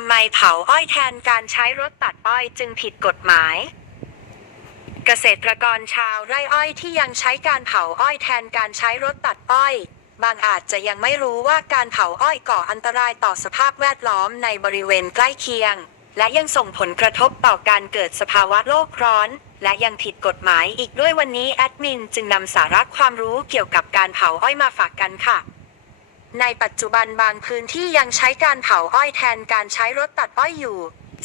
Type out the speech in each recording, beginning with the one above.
ำไมเผาอ้อยแทนการใช้รถตัดอ้อยจึงผิดกฎหมาย เกษตรกรชาวไร่อ้อยที่ยังใช้การเผาอ้อยแทนการใช้รถตัดอ้อย บางอาจจะยังไม่รู้ว่าการเผาอ้อยก่ออันตรายต่อสภาพแวดล้อมในบริเวณใกล้เคียง และยังส่งผลกระทบต่อการเกิดสภาวะโลกร้อน และยังผิดกฎหมายอีกด้วยวันนี้แอดมินจึงนำสาระความรู้เกี่ยวกับการเผาอ้อยมาฝากกันค่ะ ในปัจจุบันบางพื้นที่ยังใช้การเผาอ้อยแทนการใช้รถตัดอ้อยอยู่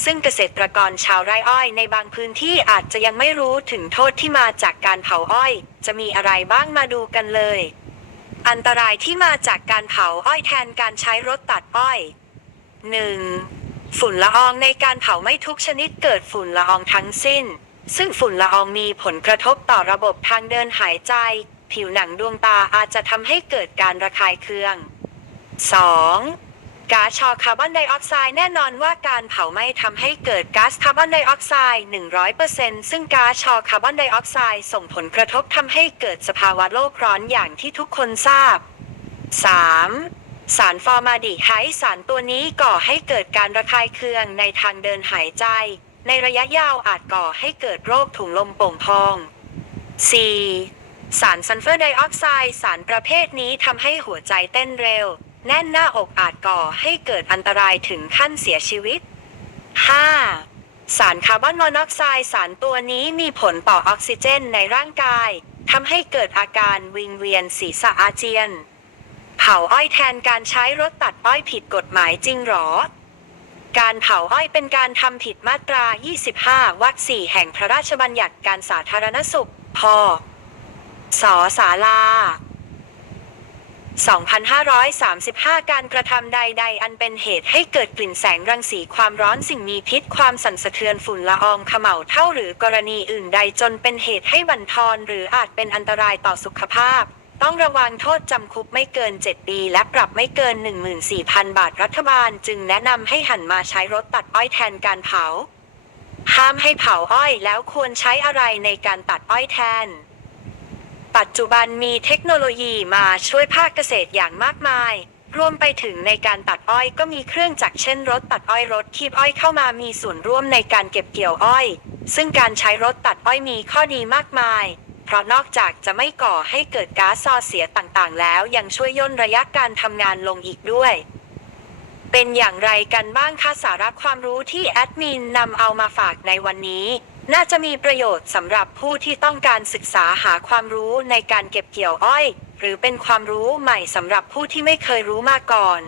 ซึ่งเกษตรกรชาวไร่อ้อยในบางพื้นที่อาจจะยังไม่รู้ถึงโทษที่มาจากการเผาอ้อย จะมีอะไรบ้างมาดูกันเลย อันตรายที่มาจากการเผาอ้อยแทนการใช้รถตัดอ้อย 1. ฝุ่นละอองในการเผาไม่ทุกชนิดเกิดฝุ่นละอองทั้งสิ้น ซึ่งฝุ่นละอองมีผลกระทบต่อระบบทางเดินหายใจ ผิวหนังดวงตาอาจจะทำให้เกิดการระคายเคือง 2. ก๊าซชอคาร์บอนไดออกไซด์แน่นอนว่าการเผาไหม้ทำให้เกิดก๊าซคาร์บอนไดออกไซด์ 100%ซึ่งก๊าซชอคาร์บอนไดออกไซด์ส่งผลกระทบทำให้เกิดสภาวะโลกร้อนอย่างที่ทุกคนทราบ 3. สารฟอร์มาดีไฮด์สารตัวนี้ก่อให้เกิดการระคายเคืองในทางเดินหายใจ ในระยะยาวอาจก่อให้เกิดโรคถุงลมโป่งพอง 4. สารซัลเฟอร์ไดออกไซด์สารประเภทนี้ทำให้หัวใจเต้นเร็ว แน่นหน้าอกอาจก่อให้เกิดอันตรายถึงขั้นเสียชีวิต 5. สารคาร์บอนมอนอกไซด์สารตัวนี้มีผลต่อออกซิเจนในร่างกายทำให้เกิดอาการวิงเวียนศีรษะอาเจียน เผาอ้อยแทนการใช้รถตัดอ้อยผิดกฎหมายจริงหรอ การเผาอ้อยเป็นการทำผิดมาตรา 25 วรรค 4 แห่งพระราชบัญญัติการสาธารณสุขพสสาลา 2535 การกระทำใด ๆ อันเป็นเหตุให้เกิดกลิ่นแสงรังสีความร้อนสิ่งมีพิษความสั่นสะเทือนฝุ่นละอองเขม่าเท่าหรือกรณีอื่นใดจนเป็นเหตุให้บั่นทอนหรืออาจเป็นอันตรายต่อสุขภาพ ต้องระวังโทษจำคุกไม่เกิน 7 ปี และปรับไม่เกิน 14,000 บาทรัฐบาล จึงแนะนำให้หันมาใช้รถตัดอ้อยแทนการเผา ห้ามให้เผาอ้อยแล้วควรใช้อะไรในการตัดอ้อยแทน ปัจจุบันมีเทคโนโลยีมาช่วยภาคเกษตรอย่างมากมาย รวมไปถึงในการตัดอ้อยก็มีเครื่องจักรเช่นรถตัดอ้อยรถคีบอ้อยเข้ามามีส่วนร่วมในการเก็บเกี่ยวอ้อย ซึ่งการใช้รถตัดอ้อยมีข้อดีมากมาย เพราะนอกจากจะไม่ก่อให้เกิดก๊าซซอเสียต่างๆ แล้วยังช่วยย่นระยะการทำงานลงอีกด้วย เป็นอย่างไรกันบ้างคะสาระความรู้ที่แอดมินนำเอามาฝากในวันนี้ น่าจะมีประโยชน์สำหรับผู้ที่ต้องการศึกษาหาความรู้ในการเก็บเกี่ยวอ้อย หรือเป็นความรู้ใหม่สำหรับผู้ที่ไม่เคยรู้มาก่อน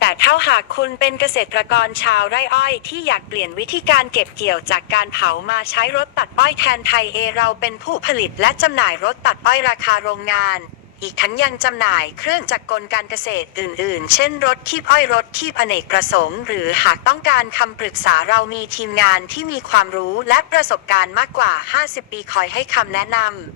แต่ถ้าหากคุณเป็นเกษตรกรชาวไร่อ้อยที่อยากเปลี่ยนวิธีการเก็บเกี่ยวจากการเผามาใช้รถตัดอ้อยแทนไทยเอเราเป็นผู้ผลิตและจำหน่ายรถตัดอ้อยราคาโรงงาน อีกทั้งยังจำหน่ายเครื่องจักรกลการเกษตรอื่น ๆ เช่นรถที่อ้อยรถที่อเนกประสงค์ หรือหากต้องการคำปรึกษาเรามีทีมงานที่มีความรู้และประสบการณ์มากกว่า 50 ปีคอยให้คำแนะนำ